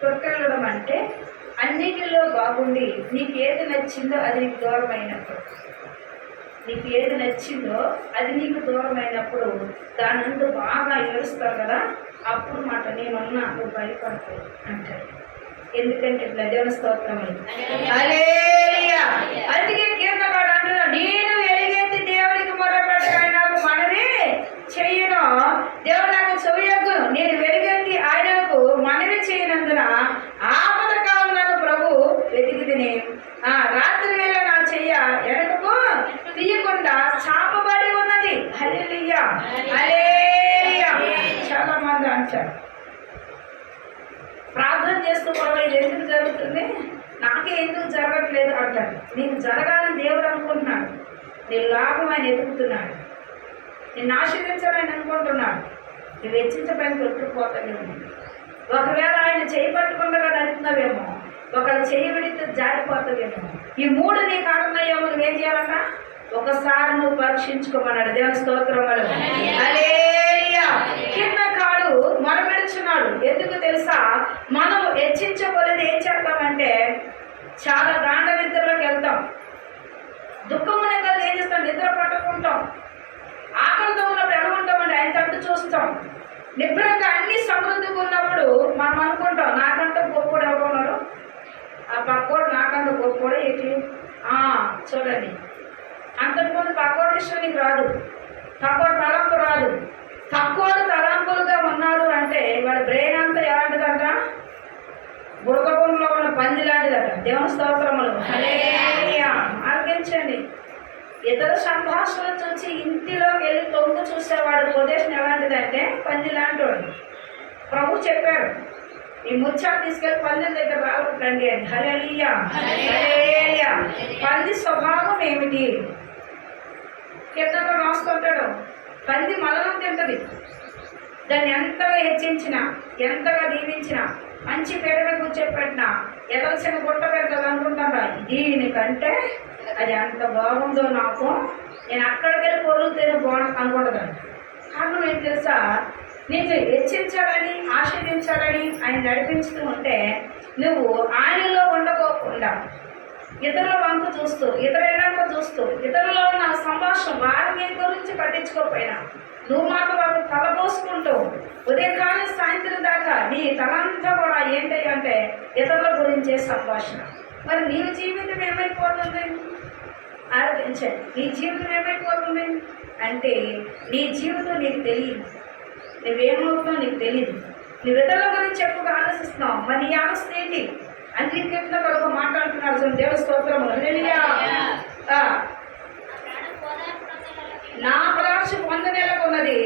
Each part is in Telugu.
తొట్టెళ్ళడం అంటే అన్నిటిలో బాగుండి నీకు ఏది నచ్చిందో అది నీకు దూరమైనప్పుడు. నీకు ఏది నచ్చిందో అది నీకు దూరమైనప్పుడు దాని నుండి బాగా ఏడుస్తావు కదా అప్పుడు మాట నేనున్నా నువ్వు భయపడతావు అంటారు ఎందుకంటే ఇట్లా దేవుని స్తోత్రం అందుకే కీర్తనకాడు అంటున్నా నేను ఎలిగేది దేవుడికి మొరపెట్టగా నాకు మనవి. చెయ్యను. దేవుడు నాకు చెవియొద్దు నేను వెలుగెత్తి ఆపద కాలం నన్ను ప్రభు వెతికిదిని ఆ రాత్రి వేళ నా చెయ్య ఎనకకు తీయకుండా చాపబడి ఉన్నది. హల్లెలూయా. హల్లెలూయా. చాలా మంది అంటారు. ప్రార్థన చేస్తూ ప్రభు ఇది ఎందుకు జరుగుతుంది? నాకే ఎందుకు జరగట్లేదు అంటారు. నీకు జరగాలని దేవుడు అనుకుంటున్నాడు. నీ లాభం ఆయన ఎదుగుతున్నాడు. నేను ఆశీర్వించాలని అనుకుంటున్నాడు. నువ్వు వెచ్చించబడి కొట్టుకుపోతావేమో ఒకవేళ ఆయన చేయి పట్టుకుండగా నడుపుతున్నావేమో ఒకళ్ళు చేయి విడితే జారిపోతావేమో. ఈ మూడు నీ కాడున్నాయేమో నువ్వేం చేయాలన్న ఒకసారి నువ్వు పరీక్షించుకోమన్నాడు. దేవుని స్తోత్రం కింద కాడు మొరపెడుచున్నాడు. ఎందుకు తెలుసా? మనం హెచ్చించబోలేదు. ఏం చేస్తామంటే చాలా గాండ నిద్రలోకి వెళ్తాం. దుఃఖం కలిసి ఏం చేస్తాం? నిద్ర పట్టుకుంటాం. ఆకలితో ఉన్నప్పుడు ఎలా ఉంటామండి? ఆయన తట్టు చూస్తాం. నిబ్బరంగా అన్ని సమృద్ధిగా ఉన్నప్పుడు మనం అనుకుంటాం నాకంటే గొప్పడు ఎవరు ఉన్నారు ఆ పక్కోడు నాకంటే గొప్పడు ఏంటి? ఆ, చూడండి. అంతకుముందు పక్కోడు విషయం నీకు రాదు. పక్కోడు తలంపు రాదు. తక్కువడు తలంపులుగా ఉన్నాడు అంటే వాడి బ్రెయిన్ అంతా ఎలాంటిదంట? బురదగుండలో ఉన్న పంది లాంటిదట దేవుని స్తోత్రములు. హల్లెలూయా. ఆలకించండి. ఇతర సంభాషణ చూసి ఇంటిలోకి వెళ్ళి తొంగు చూసేవాడు ఉద్దేశం ఎలాంటిదంటే పంది లాంటివాడు ప్రభు చెప్పాడు ఈ ముచ్చాలు తీసుకెళ్ళి పంది దగ్గర రావట్లండి అని. పంది స్వభావం ఏమిటి? కింద రాసుకుంటాడు పంది మలనం తింటది. దాన్ని ఎంతగా హెచ్చించినా ఎంతగా దీవించినా మంచి పేరుగా కూర్చోపెట్టినా ఎదలసిన గుట్ట పెడతాది అనుకుంటారా దీనికంటే అది అంత బాగుందో నాకు? నేను అక్కడికి వెళ్ళి పొరుగుతేనే బాగుంది అనుకుంటుందండి కారణం ఏంటి తెలుసా? నీకు హెచ్చించాలని ఆశ్రయించాలని ఆయన నడిపించుతూ ఉంటే నువ్వు ఆయనలో ఉండకోకుండా ఇతరుల వంక చూస్తూ ఇతరుల చూస్తూ ఇతరుల ఉన్న సంభాషణ వారి మీద గురించి పట్టించుకోకపోయినా నువ్వు మాత్రం వాళ్ళు తలపోసుకుంటూ ఉదయకాలం సాయంత్రం దాకా నీ తలంతా కూడా ఏంటి అంటే ఇతరుల గురించే సంభాషణ. మరి నీ జీవితం ఏమైపోతుంది? ఆలోచించండి నీ జీవితం ఏమైపోతుంది? అంటే నీ జీవితం నీకు తెలియదు నువ్వేమవుతావు నీకు తెలియదు నువ్వు ఇతరుల గురించి ఎక్కువగా ఆలోచిస్తున్నావు. మరి నీ ఆలోచన ఏంటి? అందుకే కింద కొరకు మాట్లాడుతున్నారు చూడండి, దేవ స్తోత్రము నా పరాశ పొందనేలకు ఉన్నది.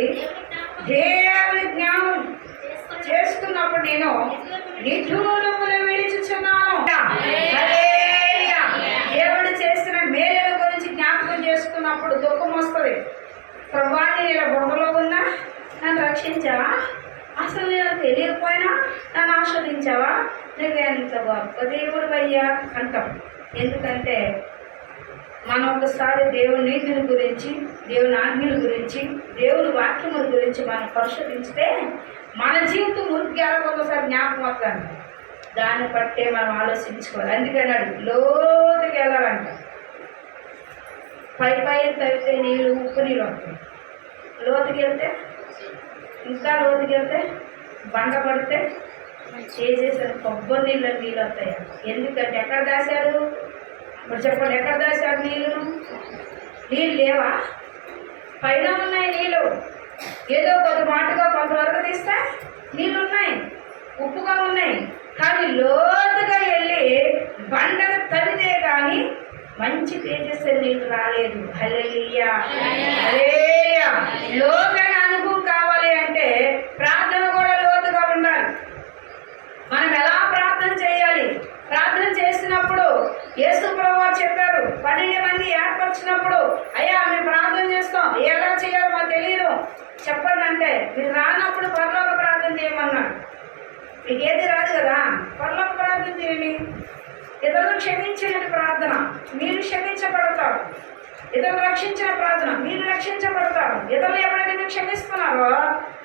దేవుని జ్ఞానం చేస్తున్నప్పుడు నేను నిధులములు విడిచుచున్నాను హల్లెలూయా. దేవుడు చేసిన మేలుల గురించి జ్ఞాపకం చేసుకున్నప్పుడు దుఃఖం వస్తుంది ప్రభా నేను బొమ్మలో ఉన్నా నన్ను రక్షించావా? అసలు నేను తెలియకపోయినా నన్ను ఆస్వాదించావా? నువ్వు ఎంత గొప్ప దేవుడు అయ్యా అంటాం. ఎందుకంటే మనం ఒకసారి దేవుని నీతిని గురించి దేవుని ఆజ్ఞల గురించి దేవుని వాక్యముల గురించి మనం పరిశోధించితే మన జీవితం మురికి ఒకసారి జ్ఞాపకం అవుతాను దాన్ని బట్టే మనం ఆలోచించుకోవాలి. అందుకన్నాడు లోతుకి వెళ్ళాలంట పై పై తవ్వితే నీళ్ళు ఉప్పు నీళ్ళు వస్తాయి. లోతుకి వెళ్తే ఇంకా లోతుకి వెళ్తే బండ పడితే చేసేసారు కొబ్బరి నీళ్ళ నీళ్ళు వస్తాయి. ఎందుకంటే ఎక్కడ దాశారు? ఇప్పుడు చెప్పండి ఎక్కడ దాశారు నీళ్ళు? నీళ్ళు లేవా? పైన ఉన్నాయి నీళ్ళు. ఏదో కొద్ది మాటగా కొంతవరకు తీస్తే నీళ్ళు ఉన్నాయి. ఉప్పుగా ఉన్నాయి. కానీ లోతుగా వెళ్ళి బండను తవ్వితే కానీ మంచి తేజస్సు నీకు రాలేదు. హల్లెలూయా. హల్లెలూయా. లోతైన అనుభవం కావాలి అంటే ప్రార్థన కూడా లోతుగా ఉండాలి. మనం ఎలా ప్రార్థన చేయాలి? ప్రార్థన చేసినప్పుడు యేసు ప్రభు చెప్పారు పన్నెండు మంది ఏర్పరిచినప్పుడు అయ్యా మేము ప్రార్థన చేస్తాం. ఎలా చేయాలో మాకు తెలియదు చెప్పండి అంటే మీరు రానప్పుడు పరలోక ప్రార్థన చేయమన్నాడు. మీకు ఏది రాదు కదా? పరలోక ప్రార్థన చేయండి. ఇతరులు క్షమించలేని ప్రార్థన. మీరు క్షమించబడతారు. ఇతరులు రక్షించిన ప్రార్థన. మీరు రక్షించబడతారు. ఇతరులు ఎవరైతే మీరు క్షమిస్తున్నారో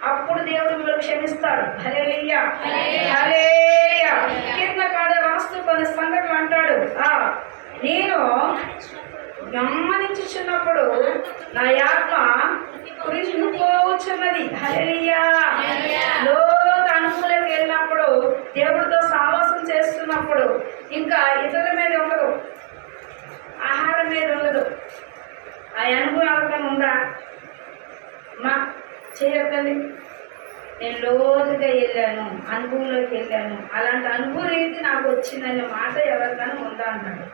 అప్పుడు దేవుడు మిమ్మల్ని క్షమిస్తారు హలేలియా హలేలియా కింద కాడ రాస్తూ కొన్ని సంఘటనలు అంటాడు. ఆ నేను గమనించుచున్నప్పుడు నా ఆత్మ కురించుకోవచ్చున్నది హరియా లో లోతు వెళ్ళినప్పుడు దేవుడితో సావాసం చేస్తున్నప్పుడు ఇంకా ఇతరుల మీద ఉండదు ఆహారం మీద ఉండదు ఆ అనుభవం ఉందా? మా చేయకండి. నేను లోతుగా వెళ్ళాను అనుభవంలోకి వెళ్ళాను. అలాంటి అనుభవం ఏంటి నాకు వచ్చిందనే మాట ఎవరికైనా ఉందా అన్నాడు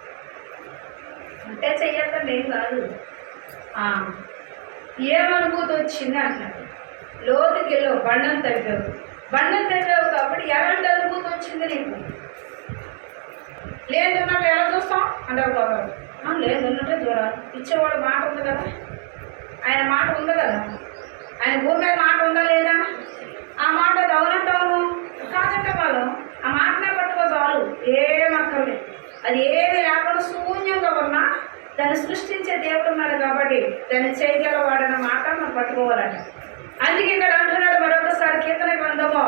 అంటే చెయ్యొద్దండి ఏం కాదు. ఆ, ఏమనుభూతి వచ్చింది అన్నాడు లోతుకి వెళ్ళావు బండం తగ్గావు బండం తగ్గావు కాబట్టి ఎలాంటి అనుభూతి వచ్చింది నీకు? లేదన్నట్టు ఎలా చూస్తాం అంటారు బాబు లేదన్నట్టే చూడాలి. ఇచ్చేవాడు మాట ఉంది కదా? ఆయన మాట ఉంది కదా? ఆయన భూమి మీద మాట ఉందా లేదా? ఆ మాట అది అవునంటే అవును కాదంటే ఆ మాటనే పట్టుకో చాలు. ఏం అక్కర్లేదు. అది ఏది లేకుండా శూన్యంగా ఉన్నా దాన్ని సృష్టించే దేవుడు ఉన్నాడు కాబట్టి దాన్ని చేయగలవాడన్న మాట మనం పట్టుకోవాలంట. అందుకే ఇక్కడ అంటున్నాడు మరొకసారి కీర్తన గ్రంథము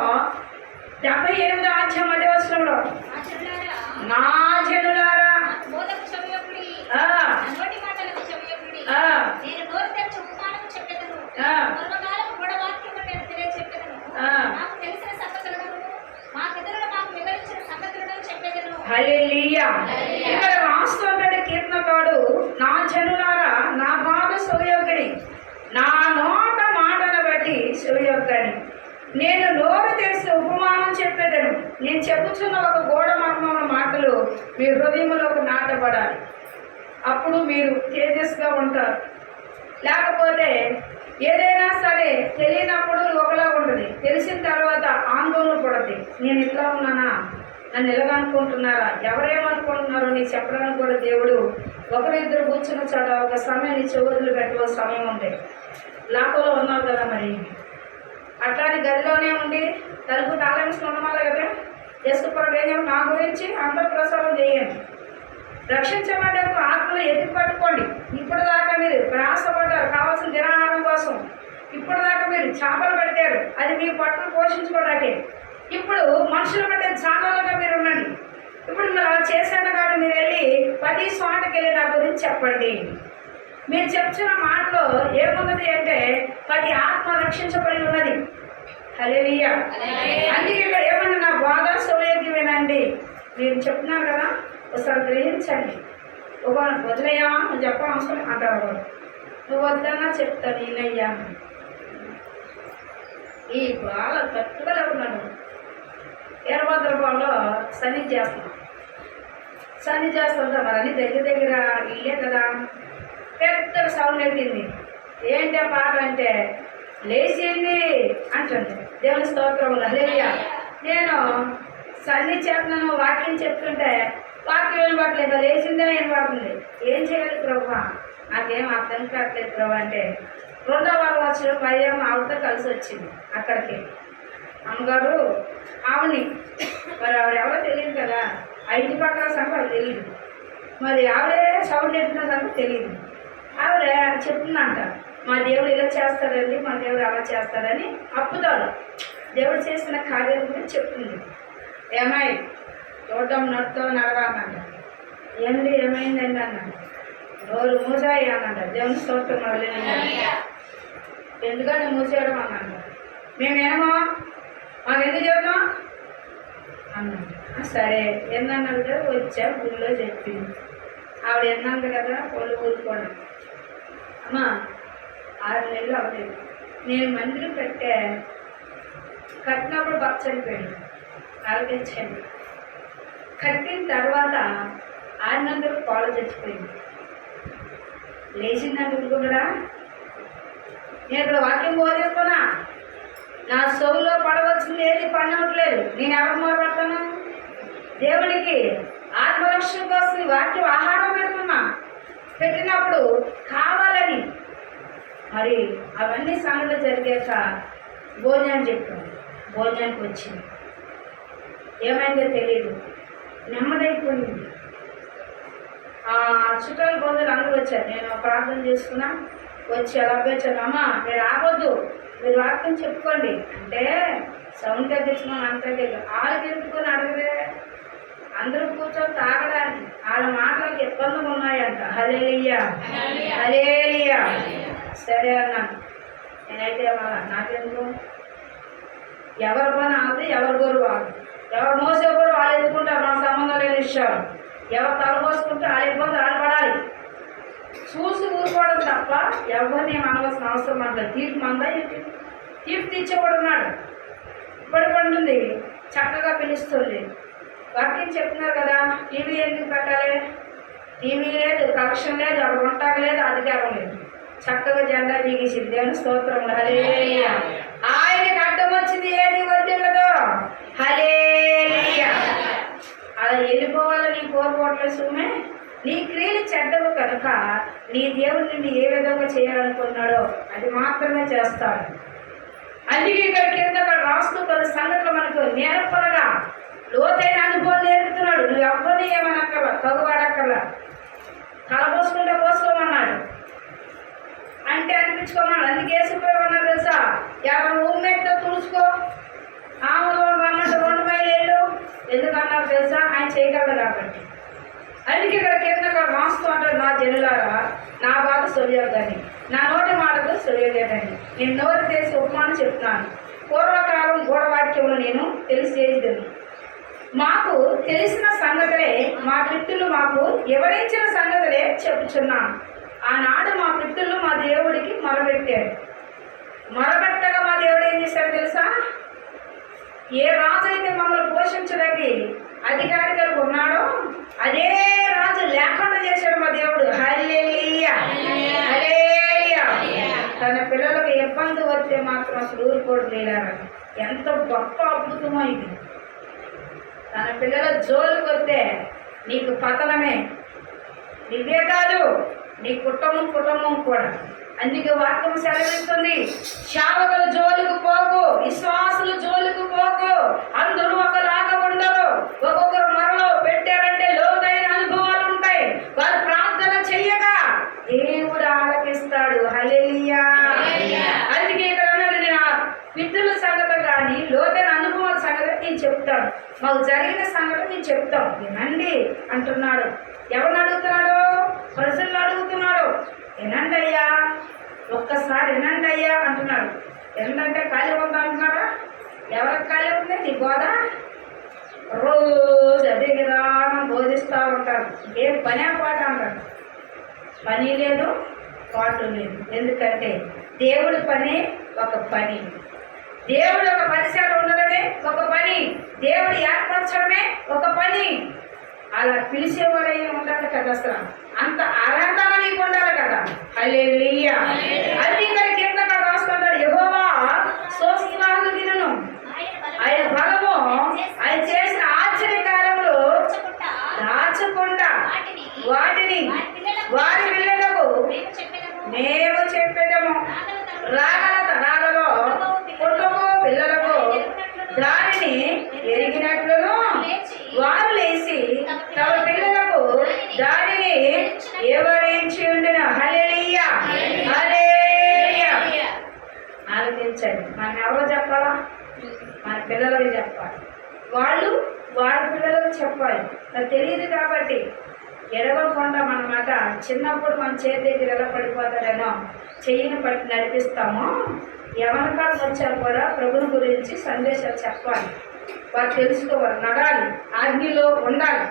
డెబ్బై ఎనిమిది అదే వచనంలో. ఆచరణారా, నా జనులారా ఇక్కడ రాస్తుంటాడు కీర్తనకాడు నా జనులారా నా బాధ సుయోగిని నా నోట బట్టి నేను నోరు తెలిసి ఉపమానం చెప్పేదను. నేను చెప్పుచున్న ఒక గోడ మర్మముల మాటలు మీ హృదయంలోకి నాటబడాలి. అప్పుడు మీరు తేజస్గా ఉంటారు. లేకపోతే ఏదైనా సరే తెలియనప్పుడు ఒకలా ఉంటుంది. తెలిసిన తర్వాత ఆందోళన పడుతుంది నేను ఇట్లా ఉన్నానా? నన్ను ఎలాగనుకుంటున్నారా ఎవరేమనుకుంటున్నారో నీకు చెప్పడానికి కూడా దేవుడు ఒకరిద్దరు కూర్చున్న చోట ఒక సమయం నీ చెవులు పెట్టవలసిన సమయం ఉంది. లాకోలో ఉన్నావు కదా మరి? అట్లాంటి గదిలోనే ఉండి తలుపు తాళమిస్తూ ఉండమాలి కదా? చేసుకున్నాడు ఏం నా గురించి అందరూ ప్రసారం చేయండి. రక్షించబడ్డకు ఆత్మలు ఎత్తి పట్టుకోండి. ఇప్పుడు దాకా మీరు ప్రయాసపడ్డారు కావాల్సిన దినాహారం కోసం ఇప్పుడు దాకా మీరు చేపలు పెట్టారు. అది మీ పట్టును పోషించుకోవడానికి. ఇప్పుడు మనుషులు పట్టే చాలాలుగా మీరు ఉండండి ఇప్పుడు మీరు అలా చేశాను కాబట్టి మీరు వెళ్ళి పది చోటకి వెళ్ళి నా గురించి చెప్పండి. మీరు చెప్తున్న మాటలో ఏమున్నది అంటే రక్షించబడి ఉన్నది అందుకే ఇక్కడ ఏమన్నా నా బాధ సౌయోగ్యమేనండి మీరు చెప్తున్నారు కదా ఒకసారి గ్రహించండి. ఒక వదిలేయా? నువ్వు చెప్పడం అవసరం అంటారు. నువ్వు వద్దన్నా చెప్తా నేనయ్యా. ఈ బాధ తట్టుగా ఉన్నాడు. వీరభద్రపాలో సన్ని చేస్తున్నాం సన్ని చేస్తుంటా మరి అన్ని దగ్గర దగ్గర ఇల్లే కదా. పెద్ద సౌండ్ పెట్టింది. ఏంటి ఆ పాట అంటే లేచింది అంటుంది దేవుని స్తోత్రం హల్లెలూయా. నేను సన్ని చేతనను వాక్యం చెప్తుంటే వాక్యం వినబడలేదు లేచిందే వినబడుతుంది ఏం చేయాలి ప్రభా? నాకేం అర్థం కావట్లేదు ప్రభా అంటే రెండో వారం వచ్చిన పదిహేను ఆవిడతో కలిసి వచ్చింది అక్కడికి. అమ్మగారు ఆవిని మరి ఆవిడ ఎవరో తెలియదు కదా? ఆ ఇంటి పక్కన సంగతి తెలియదు. మరి ఆవిడే సౌండ్ ఎట్టిన సంగతి తెలియదు. ఆవిడ చెప్తుందంట మా దేవుడు ఇలా చేస్తాడండి మా దేవుడు అలా చేస్తాడని అప్పుతాడు. దేవుడు చేసిన కార్యం గురించి చెప్తుంది. ఏమై? చూడడం నడుతో నడవాలంట. ఏంటి ఏమైందండి అన్నాడు. నోరు మూసాయి అన్నాడు. దేవుని స్తోత్రం ఎందుకని మూసేయడం అన్నాడు. మేమేమో? మాకు ఎందుకు చెబుతాం? అన్నాడు. "ఆ, సరే. కదా వచ్చా ఊళ్ళో చెప్పింది ఆవిడ ఎన్నాను కదా? ఒళ్ళు ఊరుకోవడం. అమ్మా ఆరు నెలలు అవ్వలేదు నేను మందిరం కట్టే కట్టినప్పుడు బాగా చనిపోయాడు ఆలోచించండి కట్టిన తర్వాత ఆరు పాలు చచ్చిపోయింది. లేచిందంటే కూడా నేను ఇక్కడ వాక్యం బోధిస్తున్నా నా సొగులో పడవలసింది ఏది? పడనట్లేదు నేను ఎవరు మొదలుపెడతాను దేవుడికి ఆత్మరక్షణ కోసం వాక్యం ఆహారం పెడుతున్నా. పెట్టినప్పుడు కావాలని మరి అవన్నీ సంగతులు జరిగాక భోజనం చెప్పాను భోజనానికి వచ్చింది. ఏమైందో తెలియదు నెమ్మదైపోయింది. ఆ చుట్టాలు బంధువులు అందరూ వచ్చారు. నేను ప్రార్థన చేసుకున్నా వచ్చి అలా వచ్చాను అమ్మ మీరు ఆగొద్దు. మీరు వాక్యం చెప్పుకోండి. అంటే సౌండ్ తగ్గించుకొని అంత వాళ్ళకి ఎందుకొని అడగదే అందరూ కూర్చొని తాగడానికి. వాళ్ళ మాటలకు ఇబ్బంది హల్లెలూయా. హల్లెలూయా. సరే అన్నాను నేనైతే మళ్ళా నాకెందుకు? ఎవరి పని ఆది ఎవరి గోరు వాళ్ళు ఎవరు మోసే గోరు వాళ్ళు ఎత్తుకుంటారు మన సంబంధం లేని విషయాలు. ఎవరు తల మోసుకుంటే వాళ్ళ ఇబ్బంది వాళ్ళు పడాలి. చూసి ఊరుకోవడం తప్ప ఎవరిని మనవలసిన అవసరం మనకు తీర్పు మందా ఏంటి? తీర్పు తీర్చేవాడు ఉన్నాడు. ఇప్పుడు పండుంది. చక్కగా పిలుస్తుంది. వాక్యం చెప్తున్నారు కదా టీవీ ఎందుకు పెట్టాలి? టీవీ లేదు కలెక్షన్ లేదు అక్కడ ఉంటాక లేదు అధికారం లేదు. చక్కగా జెండా బిగిసింది అని స్తోత్రం. హలేలియా ఆయనకి అడ్డం వచ్చింది. ఏది వద్దు హలేలియా అలా వెళ్ళిపోవాలని కోరుకోవట్లేదు సుమే నీ క్రియలు చెడ్డవు కనుక నీ దేవుడు నిన్ను ఏ విధంగా చేయాలనుకున్నాడో అది మాత్రమే చేస్తాడు. అందుకే ఇక్కడ కింద రాస్తూ కొన్ని సంగతులు మనకు నేర్పరగా లోతైన అనుభవం నేర్పుతున్నాడు. నువ్వు ఎవరిని ఏమనక్కర్లా తగువాడక్కర్లా. తలపోసుకుంటే పోసుకోమన్నాడు. అంటే అనిపించుకోమన్నాడు అందుకే వేసిపోయమన్నారు తెలుసా? ఎవరు ఊమెట్తో తుడుచుకో. ఆమెలో అన్నట్టు రెండు మైలు వెళ్ళు ఎందుకన్నారు తెలుసా? ఆయన చేయగలడు కాబట్టి. అందుకే ఇక్కడ కింద అక్కడ రాస్తూ అంటాడు నా జనులారా నా బాధ సొలియొద్దని. నా నోటి మాటకు సొలియలేదని. నేను నోరు చేసి ఉపమానం చెప్తున్నాను. పూర్వకాలం గూఢవాక్యములు నేను తెలిసేది మాకు తెలిసిన సంగతులే మా పిత్తులు మాకు వివరించిన సంగతులే చెప్పుచున్నాను. ఆనాడు మా పితృలు మా దేవుడికి మొరబెట్టారు. మొరబెట్టగా మా దేవుడు ఏం చేశాడు తెలుసా? ఏ రాజు అయితే మమ్మల్ని పోషించడానికి అధికారి కలిగి ఉన్నాడో అదే రాజు లేకుండా చేశాడు మా దేవుడు. తన పిల్లలకు ఇబ్బంది వస్తే మాత్రం అసలు ఊరుకోడు లేడారా ఎంత గొప్ప అద్భుతమో ఇది. తన పిల్లల జోలికి వస్తే నీకు పతనమే. నివేదాలు కాదు నీ కుటుంబం కుటుంబం కూడా. అందుకే వాక్యం సెలవిస్తుంది శావకుల జోలికి పోకు విశ్వాసుల జోలికి పోకు. అందరూ ఒకలాగా ఉండరు. ఒక్కొక్కరు మరలో పెట్టారంటే లోతైన అనుభవాలు ఉంటాయి. వారు ప్రార్థన చెయ్యగా. దేవుడు ఆలకిస్తాడు. హల్లెలూయా. అందుకే ఇక్కడ నేను పితృల సంగతి కానీ లోతైన అనుభవాల సంగతి నేను చెప్తాను. మాకు జరిగిన సంగతి నేను చెప్తాం వినండి అంటున్నాడు ఎవరిని అడుగుతున్నాడు ప్రజలను అడుగుతున్నాడు వినండి అయ్యా ఒక్కసారి వినండి అయ్యా అంటున్నాడు ఏంటంటే ఖాళీ ఉందా అంటున్నాడా ఎవరికి ఖాళీ బోధ రోజు అదే విధానం బోధిస్తూ ఉంటారు. ఏం పనే పాట అంటారు? పని లేదు పాటు లేదు. ఎందుకంటే దేవుడి పని ఒక పని. దేవుడు ఒక పరిసర ఉండడమే ఒక పని. దేవుడు ఏర్పరచడమే ఒక పని. అలా పిలిచేవాడై ఉండాలి కదా అసలు. అంత అర్హత నీకు ఉండాలి కదా. హల్లెలూయా. అది ఇక్కడ కింద రాస్తున్నాడు యెహోవా సోస్తున్నాను దినను ఆయన ఆయన చేసిన ఆశ్చర్యకారములు ఉంచకుండా దాచకుండా వాటిని. వారి పిల్లలకు. మేము చెప్పెదము. రాగల తరాలలో పుట్టము పిల్లలకు. దానిని ఎరిగినట్లును. వారు లేచి తమ పిల్లలకు దానిని వివరించి ఉండిన. హల్లెలూయా. ఆలోచించండి మనం ఎవరో చెప్పాలా? పిల్లలకి చెప్పాలి. వాళ్ళు వారి పిల్లలకు చెప్పాలి. నాకు తెలియదు కాబట్టి ఎడవకుండా మనమాట చిన్నప్పుడు మన చేతి దగ్గర ఎలా పడిపోతాడేనో చెయ్యిని పట్టి నడిపిస్తామో ఎవరికాలు వచ్చారు కూడా ప్రభుని గురించి సందేశాలు చెప్పాలి. వారు తెలుసుకోవాలి నడాలి ఆజ్ఞలో ఉండాలి.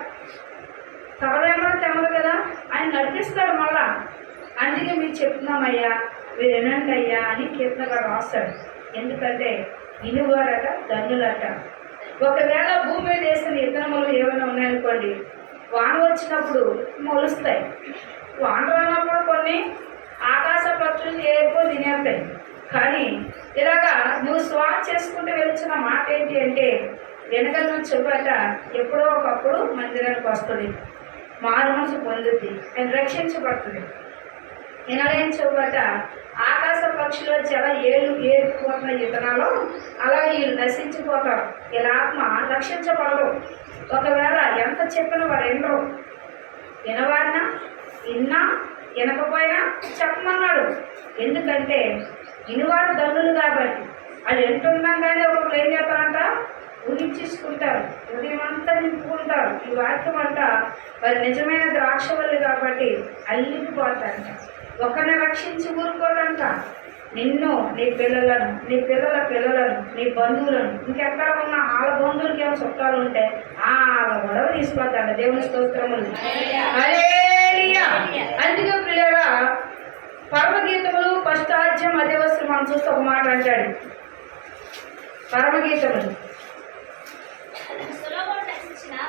తవరేమో తెమరు కదా? ఆయన నడిపిస్తాడు మళ్ళా. అందుకే మీరు చెప్తున్నామయ్యా మీరు వినండి అయ్యా అని కీర్తనగా రాస్తాడు. ఎందుకంటే ఇనువారట ధనులట ఒకవేళ భూమి మీద వేసిన ఇతనములు ఏమైనా ఉన్నాయనుకోండి వాన వచ్చినప్పుడు మొలుస్తాయి. వాన రానప్పుడు కొన్ని ఆకాశ పక్షులు ఏకో తినేస్తాయి. కానీ ఇలాగా నువ్వు స్వాన్ చేసుకుంటూ వెళ్తున్న మాట ఏంటి అంటే వెనక నుంచి చెప్పాట ఎప్పుడో ఒకప్పుడు మందిరానికి వస్తుంది. మారు మనసు పొందుద్ది. ఆయన రక్షించబడుతుంది. వినలేని చెప్పాట పక్షులు వచ్చి అలా ఏళ్ళు ఏరుకుపోతున్న ఇతనాలు అలా వీళ్ళు నశించిపోతారు. వీళ్ళ ఆత్మ రక్షించబడదు. ఒకవేళ ఎంత చెప్పిన వారు ఎన్నో వినవాడినా విన్నా వినకపోయినా చెప్పమన్నాడు. ఎందుకంటే వినివాడు దండులు కాబట్టి. అది ఎంతుండగానే ఒకరు ఏం చేస్తారంట? ఊహించేసుకుంటారు. ఉదయం అంతా నింపుకుంటారు. ఈ వాక్యం అంతా మరి నిజమైన ద్రాక్షవల్లి కాబట్టి అల్లిపోతారంట. ఒకరిని రక్షించి ఊరుకోదంట నిన్ను నీ పిల్లలను నీ పిల్లల పిల్లలను నీ బంధువులను ఇంకెక్కడ ఉన్న వాళ్ళ బంధువులకి ఏమైనా చుట్టాలు ఉంటే వాళ్ళ గొడవ తీసుకుపోతాడు దేవుని స్తోత్రములు. అందుకే పిల్లరా పరమగీతములు పష్టాధ్యం అదే వస్తుంది మనం చూస్తే ఒక మాట అంటాడు. పరమగీతములు.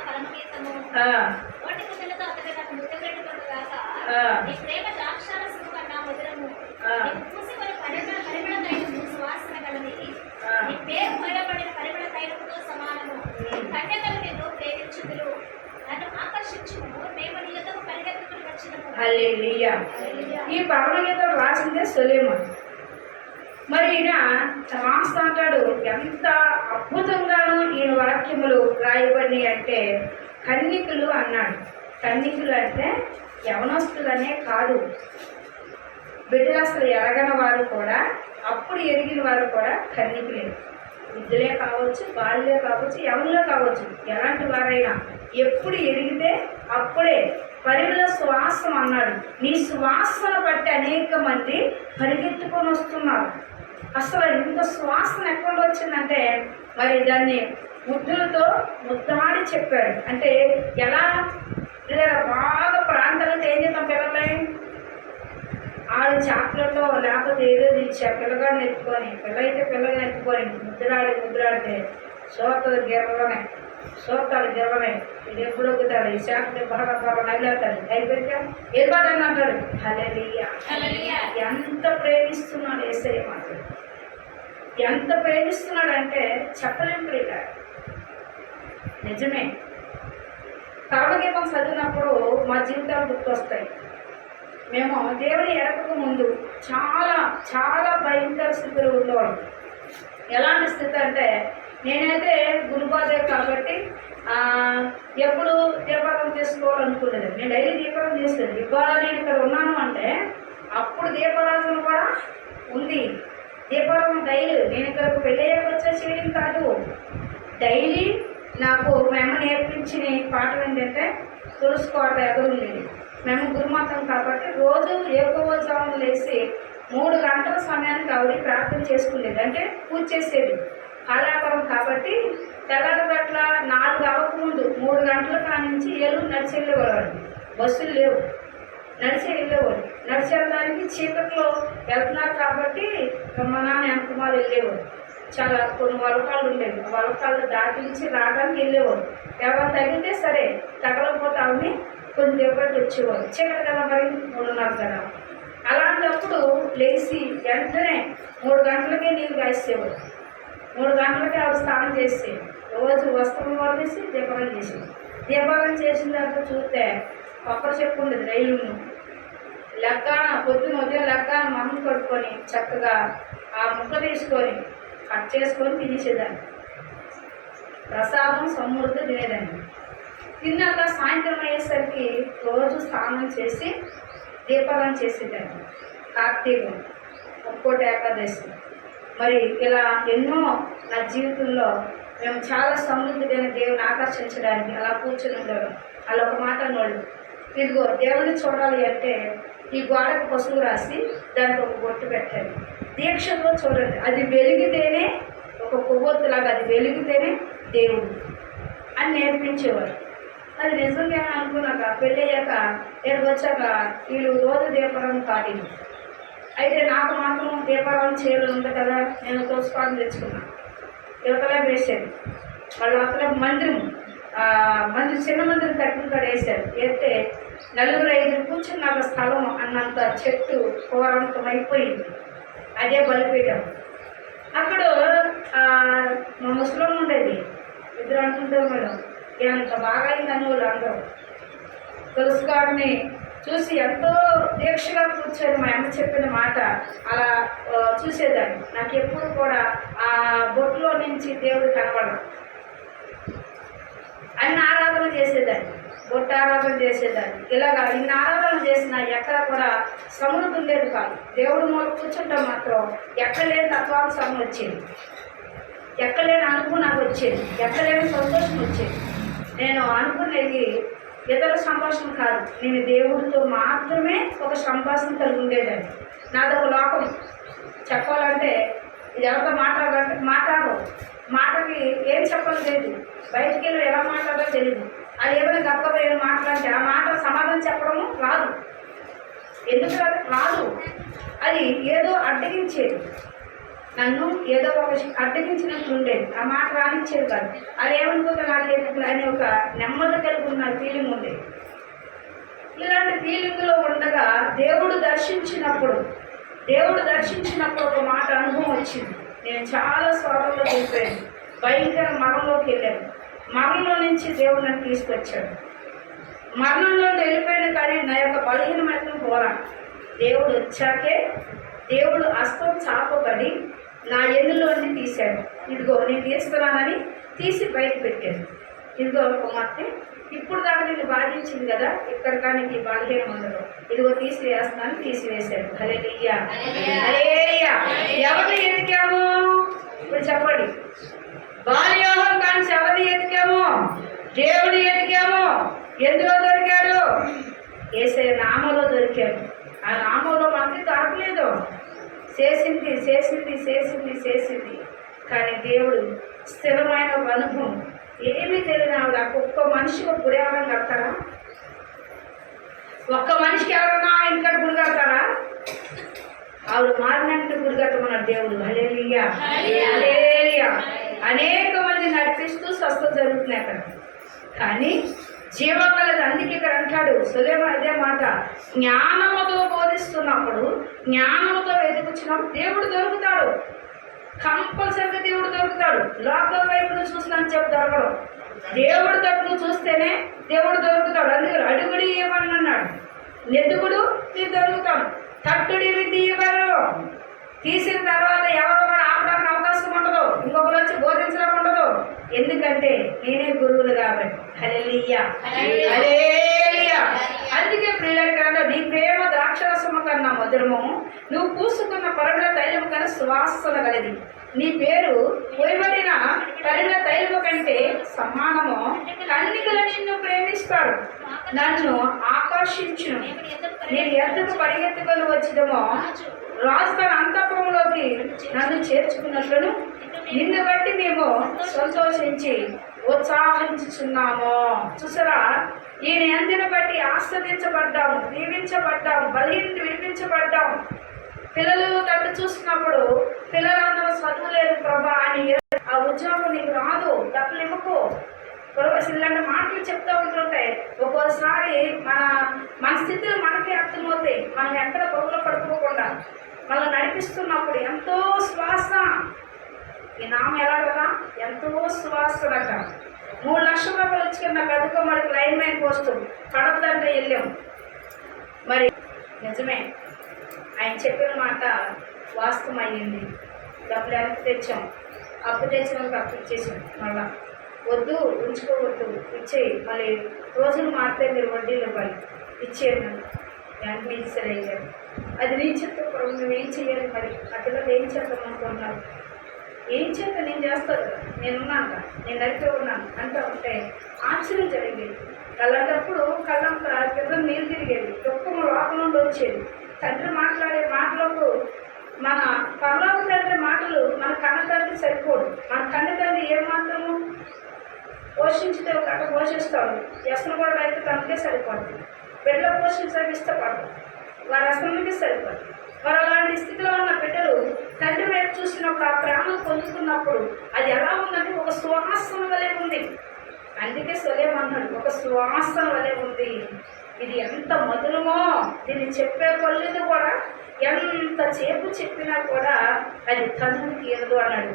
పరమగీతము. ఆ, ఓటి కుదులతో అతడు నాకు ముద్దు పెట్టుకొనుగాక. ఆ. నీ ప్రేమ ద్రాక్షారసము కన్నా మధురము. ఆ. నీ పూసుకొని పరిమళ పరిమళ తైలము సువాసన గలది. ఆ. నీ పేరు పోయబడిన పరిమళ తైలముతో సమానము. ఉమ్. కన్యకలు నిన్ను ప్రేమించుదురు. నన్ను ఆకర్షించుము. మేము నీ యొద్దకు పరిగెత్తుకుని వచ్చినము. ఈ పరమగీతం రాసిందే సులేమన్. మరి ఈయన రాస్తా అంటాడు ఎంత అద్భుతంగాను ఈయన వాక్యములు రాయబడి అంటే కన్నికులు అన్నాడు. కన్నికులు అంటే యవనస్తులనే కాదు. బిడ్డలు అసలు ఎరగని వారు కూడా అప్పుడు ఎరిగిన వారు కూడా కన్నికులే. వృద్ధులే కావచ్చు బాల్యే కావచ్చు ఎవరిలో కావచ్చు ఎలాంటి వారైనా ఎప్పుడు ఎరిగితే అప్పుడే పరిమళ శ్వాసం అన్నాడు. నీ సువాసన బట్టి అనేక మంది పరిగెత్తుకొని వస్తున్నారు. అసలు ఇంత శ్వాసన ఎక్కడ వచ్చిందంటే మరి దాన్ని ముద్దులతో ముద్దాడి చెప్పాడు. అంటే ఎలా? బాగా ప్రాంతాలతో ఏం చేద్దాం పిల్లలే ఆరు చేపలతో లేకపోతే ఏదో ఇచ్చా పిల్లగాడిని ఎత్తుకొని పిల్ల అయితే పిల్లల్ని ఎత్తుకొని ముద్దులాడి ముద్దులాడితే సోత గిర్రనే సోతాడు గిర్రనే ఇది ఎప్పుడు ఒక్కుతాడు ఈ చాక్లెట్ బాగా బాగా నవ్వుతాడు అయిపోయిందా ఏర్పాటని అంటాడు. ఎంత ప్రేమిస్తున్నాడు ఏసయ్య మాత్రం. ఎంత ప్రేమిస్తున్నాడంటే చెప్పలేం ప్రియ నిజమే. పరమగీతం చదివినప్పుడు మా జీవితాలు గుర్తొస్తాయి. మేము దేవుని ఎరగక ముందు చాలా చాలా భయంకర స్థితిలో ఉండేవాళ్ళం ఎలాంటి స్థితి అంటే నేనైతే గురుబాదే కాబట్టి ఎప్పుడు దీపారం చేసుకోవాలనుకునేది. నేను డైలీ దీపారం చేసేది. ఇవాళ నేను ఇక్కడ ఉన్నాను అంటే అప్పుడు దీపారాధన కూడా ఉంది. దీపారం డైలీ నేను ఇక్కడికి పెళ్ళయ్యాక వచ్చే చేయడం కాదు. డైలీ నాకు మేము నేర్పించిన పాఠం ఏంటంటే తులుసుకోవటం ఎదురు మేము గురుమాతం కాబట్టి రోజు ఏకోవజాము లేచి మూడు గంటల సమయానికి ఆవిడ ప్రార్థన చేసుకునేది. అంటే పూజ చేసేది. కాలాపురం కాబట్టి తెల్లటి గట్ల నాలుగు అవ్వకముందు మూడు గంటల కానించి ఏళ్ళు నడిచి వెళ్ళేవాడు బస్సులు లేవు. నడిచి వెళ్ళేవాడు నడిచి వెళ్ళడానికి చీకట్లో వెళ్తున్నారు కాబట్టి మా నాన్న వెనకమాలు వెళ్ళేవాడు చాలా కొన్ని వలకాళ్ళు ఉండేవి. వలకాలు వలకాళ్ళు దాటించి రావడానికి వెళ్ళేవాడు ఎవరు తగిలితే సరే తగలకపోతే ఆమె కొన్ని దెబ్బలు వచ్చేవాడు చీకటి కదా మరి మూడున్నర కదా అలాంటప్పుడు లేచి వెంటనే మూడు గంటలకే నీళ్ళు కాసేవాడు మూడు గంటలకే ఆవిడ స్నానం చేసి రోజు వస్త్రం వదిలేసి దీపావళి చేసి దీపావళి చేసిన తర్వాత చూస్తే కొబ్బరి చెప్పు ఉండేది రైలు. లెక్కన పొద్దున ఉదయం లెక్కన మనం కట్టుకొని చక్కగా ఆ ముక్క తీసుకొని కట్ చేసుకొని తినేసేదాన్ని. ప్రసాదం సమృద్ధి తినేదాన్ని. తిన్నాక సాయంత్రం అయ్యేసరికి రోజు స్నానం చేసి దీపావళి చేసేదాన్ని. కార్తీకం ఒక్కోటి ఏకాదశి. మరి ఇలా ఎన్నో నా జీవితంలో మేము చాలా సమృద్ధిగా దేవుని ఆకర్షించడానికి అలా కూర్చుని ఉండడం అలా ఒక మాట అన్నోళ్ళు. ఇదిగో దేవుని చూడాలి అంటే ఈ గోడకు పసుపు రాసి దానికి ఒక బొట్టు పెట్టండి దీక్షతో చూడండి అది వెలిగితేనే ఒక కొవ్వొత్తులాగా అది వెలిగితేనే దేవుడు అని నేర్పించేవారు. అది నిజంగా అనుకున్నాక పెళ్ళయ్యాక ఇక్కడికి వచ్చాక వీళ్ళు రోజు దీపారం కాదు అయితే నాకు మాత్రం దీపావళి చీరలు ఉంది కదా నేను తోసుకోవడం తెచ్చుకున్నాను యువతలే వేసాను వాళ్ళు అక్కడ మందిరం మంది మందిరం చిన్న మందిరం కట్టిన కూడా వేసారు వేస్తే నలుగురు ఐదు కూర్చుని నాకు స్థలం అన్నంత చెట్టు కోరంతం అయిపోయింది అదే బలిపీఠం. అక్కడ మా ముసలం ఉండేది. ఇద్దరు అంటుంటారు మేడం ఎంత బాగా అయిందని వాళ్ళు అందరూ. తులసిగాడిని చూసి ఎంతో దీక్షగా కూర్చొని మా అమ్మ చెప్పిన మాట అలా చూసేదాన్ని. నాకు ఎప్పుడు కూడా ఆ బొట్టులో నుంచి దేవుడు కనబడదు అన్ని ఆరాధన చేసేదాన్ని. బొట్టు ఆరాధన చేసేదాన్ని. ఇలాగా ఇన్ని ఆరాధన చేసినా ఎక్కడ కూడా సమృద్ధి లేదు కాదు. దేవుడు మూల కూర్చుంటే మాత్రం ఎక్కడ లేని తత్వాలు సమృద్ధి వచ్చింది. ఎక్కలేని అనుభవం నాకు వచ్చేది. ఎక్కలేని సంతోషం వచ్చేది. నేను అనుకునేది ఇతర సంభాషణ కాదు. నేను దేవుడితో మాత్రమే ఒక సంభాషణ కలిగి ఉండేదాన్ని. నాదొక లోకం. చెప్పాలంటే ఇది ఎవరితో మాట్లాడాలంటే మాట్లాడవు మాటకి ఏం చెప్పాలి తెలియదు బయటికి వెళ్ళి ఎలా మాట్లాడాలో తెలియదు అది ఏమైనా గప్పపోయిన మాట్లాడితే ఆ మాట సమాధానం చెప్పడము రాదు. ఎందుకు రాదు? రాదు. అది ఏదో అడ్డగించేది. నన్ను ఏదో ఒక అడ్డగించినట్టు ఉండేది ఆ మాట రానిచ్చేది కాదు. అది ఏమనుకుంటే నాకు అని ఒక నెమ్మది కలిగి ఉన్న ఫీలింగ్ ఉండేది ఇలాంటి ఫీలింగ్లో ఉండగా దేవుడు దర్శించినప్పుడు దేవుడు దర్శించినప్పుడు ఒక మాట అనుభవం వచ్చింది. నేను చాలా స్వరంలో వెళ్ళిపోయాను. భయంకర మరణంలోకి వెళ్ళాను. మరణంలో నుంచి దేవుడు నన్ను తీసుకొచ్చాడు. మరణంలో వెళ్ళిపోయాను కానీ నా యొక్క బలహీనమైన పోరా దేవుడు వచ్చాకే దేవుడు అస్తం చాపబడి నా ఎన్నులోని తీశాడు. ఇదిగో నేను తీస్తున్నానని తీసి బయట పెట్టాను ఇదిగో కుమార్తె ఇప్పుడు దాకా నేను బాధించింది కదా ఇక్కడ కానీ ఈ బలహీనం ఉండదు ఇదిగో తీసివేస్తున్నాను తీసివేశాడు. హల్లెలూయా. ఎవరిని ఎతికాము ఇప్పుడు చెప్పండి. బాల్యోహం కానీ ఎవరిని ఎతికాము దేవుని ఎతికాము ఎందులో దొరికాడు? ఏసే నామలో దొరికాడు. ఆ నామంలో మనకి దొరకలేదు. చేసింది చేసింది చేసింది చేసింది. కానీ దేవుడు స్థిరమైన అనుభవం. ఏమీ తెలియని ఆవిడ ఒక్క మనిషికి గుడి ఎవరైనా కడతారా? ఒక్క మనిషికి ఎవరైనా ఇంట్లో గుడి కడతారా? ఆవిడ మారినట్టు గుడి కట్టమన్నాడు దేవుడు. హలేలియా అనేక మంది నడిపిస్తూ స్వస్థత జరుగుతున్నాయి అక్కడ. కానీ జీవం కలదు అందుకే ఇక్కడ అంటాడు. సులేమ అదే మాట. జ్ఞానముతో బోధిస్తున్నప్పుడు జ్ఞానముతో వెతుకుచ్చినప్పుడు దేవుడు దొరుకుతాడు. కంపల్సరిగా దేవుడు దొరుకుతాడు. లోకం వైపు నువ్వు చూసినని చెప్పి దొరకడం. దేవుడు తట్టు చూస్తేనే దేవుడు దొరుకుతాడు. అందుకే అడుగుడు ఏమని అన్నాడు. నెతుకుడు నీకు దొరుకుతాడు తట్టుడి తీయగలరు తీసిన తర్వాత ఎవరో కూడా ఆపడానికి అవకాశం ఉండదు. ఇంకో ఎందుకంటే నేనే గురువులు కాబట్టి. అందుకే ప్రియుల నీ ప్రేమ ద్రాక్షరసము కన్నా మధురము నువ్వు పూసుకున్న పరగల తైలము కన్నా సువాసన గలది నీ పేరు పోయబడిన పరిణ తైలము కంటే సమానము. కన్నికలు నిన్ను ప్రేమిస్తారు. నన్ను ఆకర్షించును. నేను ఎంతకు పరిగెత్తుకొని వచ్చిదమో. రాజు తన అంతఃపురంలోకి నన్ను చేర్చుకున్నట్లును నిన్ను బట్టి మేము సంతోషించి ఉత్సాహించుచున్నాము. చూసారా? ఈయన ఎందిని బట్టి ఆస్వాదించబడ్డాం దీవించబడ్డాం బలిని విడిపించబడ్డాం. పిల్లలు తట్టు చూసినప్పుడు పిల్లలందరూ చదువులేదు ప్రభా అని ఆ ఉద్యోగం నీకు రాదు డబ్బులు ఇవ్వకు. ఇలాంటి మాటలు చెప్తూ ఉంటుంటే ఒక్కోసారి మన మన స్థితిలో మనకే అర్థమవుతాయి. మనం ఎక్కడ పొరుగులో పడుకోకుండా మనం నడిపిస్తున్నప్పుడు ఎంతో శ్వాస ఈ నామం ఎలా కదా ఎంతో శ్వాసనట మూడు లక్షల రూపాయలు వచ్చి కింద గదుకో మనకి లైన్ మ్యాన్ పోస్ట్ కడపదంటే వెళ్ళాం. మరి నిజమే ఆయన చెప్పిన మాట వాస్తవం అయ్యింది డబ్బులు వెనక్కి తెచ్చాం? అప్పు తెచ్చినందుకు అప్పు ఇచ్చేసాం. మళ్ళా వద్దు ఉంచుకోవద్దు ఇచ్చేయి మళ్ళీ రోజులు మారితే మీరు వడ్డీలు ఇవ్వాలి. ఇచ్చేయండి వెంటనే ఇచ్చారు అది నేను చెప్తే ప్రభు ఏం చేయాలి మరి? ఆ ఏం చేద్దాం ఏం చేత నేను చేస్తాను? నేనున్నాను నేను నేను నడిపే ఉన్నాను అంటూ ఉంటే ఆశ్చర్యం జరిగేది. అలాంటప్పుడు కళ్ళం పెద్ద నీళ్ళు తిరిగేది. దుఃఖం లోపల నుండి వచ్చేది. తండ్రి మాట్లాడే మాటలకు మన పరలోక తండ్రి మాటలు మన కన్న తండ్రి సరిపోదు. మన కన్న తండ్రి ఏమాత్రము పోషించితే ఒక అట్ట పోషిస్తాడు. వ్యసన కూడా అయితే తనకే సరిపోతుంది బిడ్డలు పోషించడానికి ఇష్టపడదు వారి అసలుకి సరిపోతుంది వారు అలాంటి స్థితిలో ఉన్న బిడ్డలు తండ్రి వైపు చూసినప్పుడు ఆ ప్రేమ పొందుతున్నప్పుడు అది ఎలా ఉందంటే ఒక సువాసన వలె ఉంది. అందుకే సొలేమన్నాడు ఒక సువాసన వలె ఉంది. ఇది ఎంత మధురమో దీన్ని చెప్పే కొల్లిది కూడా ఎంత చేపు చెప్పినా కూడా అది తను తీరదు అన్నాడు.